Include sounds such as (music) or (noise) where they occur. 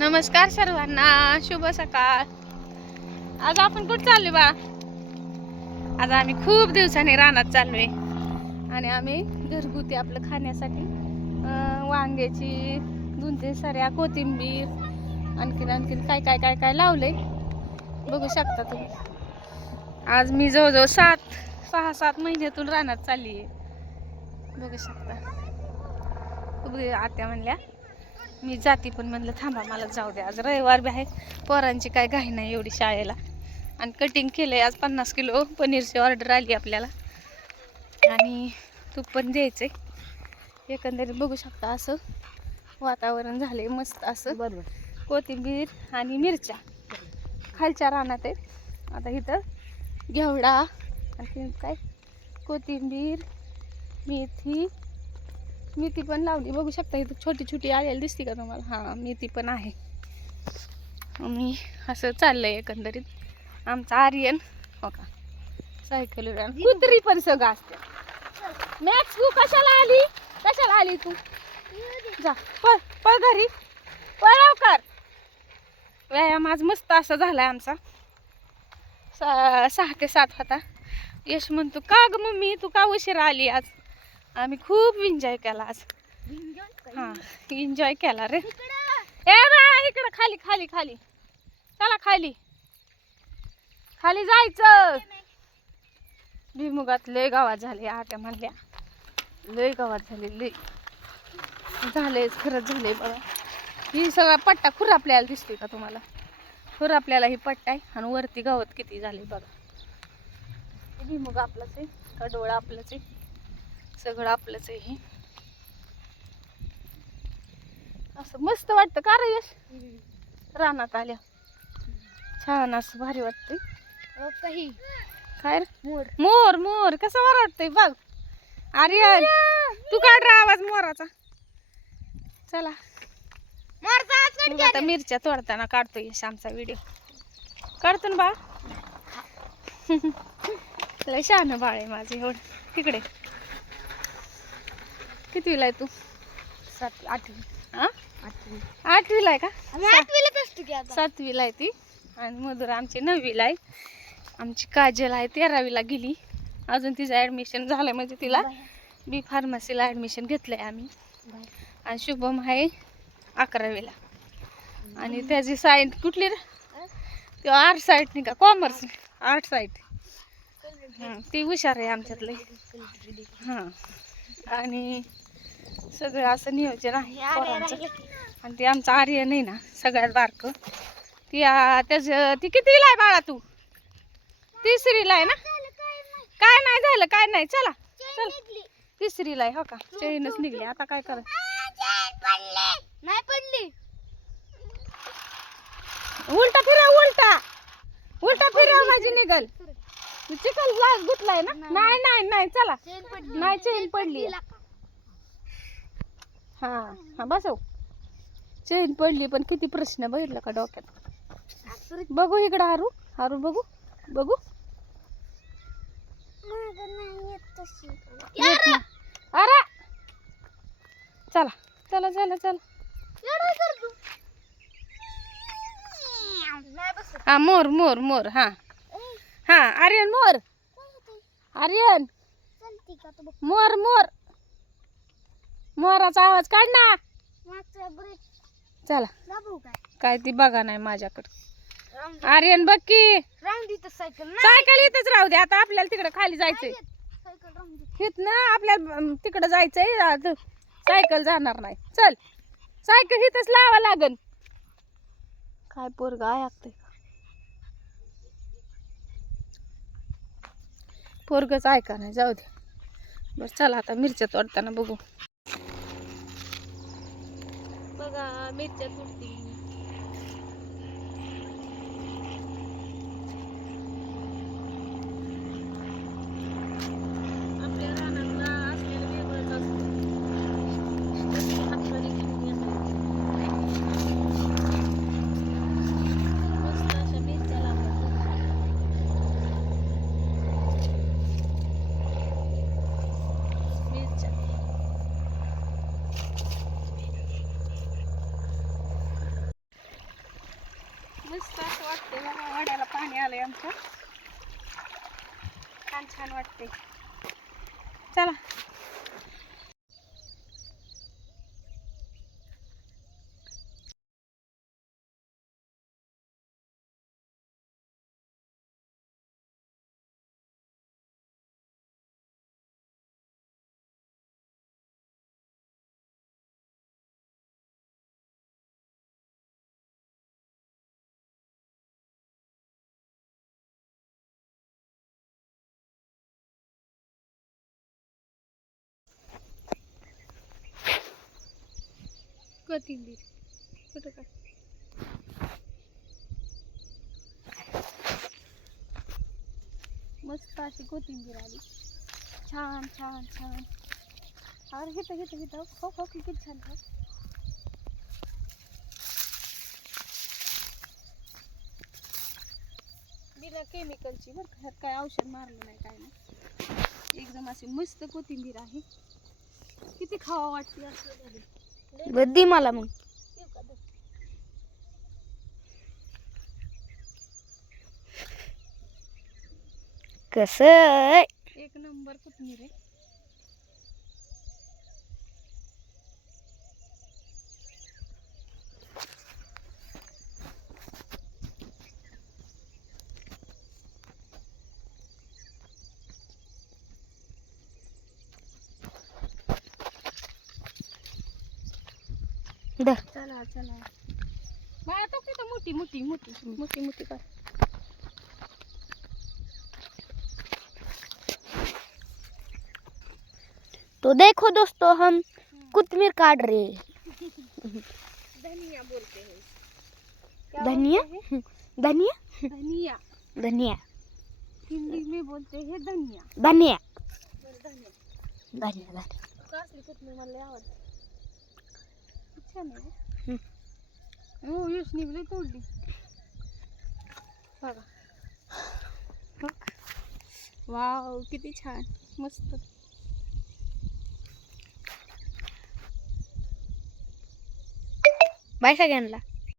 नमस्कार सर्वांना शुभ सकाळ. आज आपण कुठं चाललोय बा? आज आम्ही खूप दिवसांनी रानात चाललोय. आणि आम्ही घरगुती आपलं खाण्यासाठी वांग्याची दोन तीन साऱ्या कोथिंबीर आणखीन आणखीन काय काय काय काय लावलंय. बघू शकता तुम्ही. आज मी जवळजवळ सात सहा सात महिन्यातून रानात चालली आहे बघू शकता. आत्या म्हणल्या. मी जाती पण म्हणलं थांबा मला जाऊ द्या आज रविवार बी आहे. पोरांची काय घाई नाही एवढी शाळेला. आणि कटिंग केलं आहे आज पन्नास किलो पनीरची ऑर्डर आली आपल्याला. आणि तूप पण द्यायचं आहे एकंदरीत बघू शकता असं वातावरण झाले मस्त असं. बरोबर. कोथिंबीर आणि मिरच्या. खालच्या रानात आहेत. आता इथं घेवडा आणखी काय? कोथिंबीर मेथी मेथी पण लावली. बघू शकता इथं छोटी छोटी आलेली दिसते का तुम्हाला? हां मेथी पण आहे. मी असं चाललंय एकंदरीत. आमचा आर्यन हो का सायकल कुत्री पण सगळं असते. मॅक्स तू कशाला आली? कशाला आली तू? जा पळ पळ घरी. पळाव कर व्यायाम आज मस्त असा झालाय आमचा. सहा ते सात होता. यश म्हणतो का ग मम्मी तू का उशिरा आली आज? आम्ही खूप एन्जॉय केला आज. हां एन्जॉय केला रे. ए बाळा इकडं खाली खाली खाली. चला खाली. खाली जायचं. भीमुगात लय गावात झाले आट्या म्हणल्या लय गावात झाले लय. झाले खरंच झाले बघा. ही सगळा पट्टा खुरापल्याला दिसतोय का तुम्हाला? खुरापल्याला ही पट्टा आहे आणि वरती गावात किती झाले बघा. भीमुग भिमुग आपलंच आहे डोळा आपलंच आहे? सगळं आपलंच आहे हे. असं मस्त वाटतं का रे यश? रानात आल्या. छान असं भारी वाटतंय. काही. काय? मोर. मोर मोर. कसं बरं वाटतंय बघ. आर्यन तू काढ रा आवाज मोराचा. चला. मग आता मिरच्या तोडताना काढतोय यश आमचा व्हिडिओ काढतो ना बा. (laughs) लय शहाणं बाळ आहे माझे एवढं. तिकडे कितवीला आहे तू? सात आठवी. हा? आठवी. आठवीला आहे का? आम्ही आठवीलाच असतो की आता. सातवीला आहे ती. आणि मधुरा आमची नववीला आहे. आमची काजल आहे तेरावीला गेली. अजून तिचं ॲडमिशन झालं म्हणजे तिला बी फार्मसीला ॲडमिशन घेतलं आहे आम्ही आणि शुभम आहे अकरावीला. आणि त्याची साईड कुठली रे? आर्ट साईड नाही का? कॉमर्स आर्ट साईड हां ती हुशार आहे आमच्यातलं. हां. आणि सगळं असं नियोजन आहे आणि ते आमचं आर्य नाही ना सगळ्यात बारकं. ती त्याचं ती कितीला आहे बाळा तू? तिसरीला आहे ना? काय नाही झालं काय नाही. चला चल. तिसरीला आहे हो का? चैनच निघली. आता काय कर? नाही पडली उलटा फिरव उलटा. उलटा फिरव माझी निघल. चिखल गुतलाय ना? नाही. नाही नाही चला. नाही चेन पडली. हा हा बसव. चेन पडली पण किती प्रश्न बघितलं का डोक्यात? बघू इकडं हारू हारू बघू बघू. अरे! चला चला चला चला. हा मोर मोर मोर हा. हा आर्यन मोर. आर्यन. मोर मोर. मोराचा आवाज काढ ना. चला. काय? ती बघा नाही माझ्याकडे. आर्यन बघ की. सायकल सायकल इथंच राहू दे. आता आपल्याला तिकडे खाली जायचंय. सायकल राहून दे. हित ना आपल्याला तिकडं जायचंय. आता सायकल जाणार नाही. चल. सायकल इथंच लावा लागन. काय पोरग ऐकतंय पोरगच ऐका नाही. जाऊ दे. बरं चला आता मिरच्या तोडताना बघू. बघा मिरच्या तुटतील मस्त असं वाटते बघा वाड्याला पाणी आलंय आमच्या छान छान वाटते चला कोथिंबीर. कुठं काय मस्त अशी कोथिंबीर आली. छान छान छान. अरे घेतं घेतं घेतं हो हो किती छान हो बिना केमिकलची बरं का. काय औषध मारलं नाही काय नाही. एकदम अशी मस्त कोथिंबीर आहे. किती खावा वाटते असं झालं बद्दी मला मग. कस एक नंबर कुठली रे आहे चला चला। बाळा तो किती मोठी मोठी मोठी मोठी मोठी कर। तो देखो दोस्तों हम कोथमीर काट रहे धनिया बोलते हैं। धनिया? धनिया? धनिया। धनिया। हिंदी में बोलते हैं धनिया। धनिया। धनिया। धनिया धनिया। छान आहे. हो यश निघली तोडली. बघा बघ. वाव किती छान. मस्त. बाय सगळ्यांना.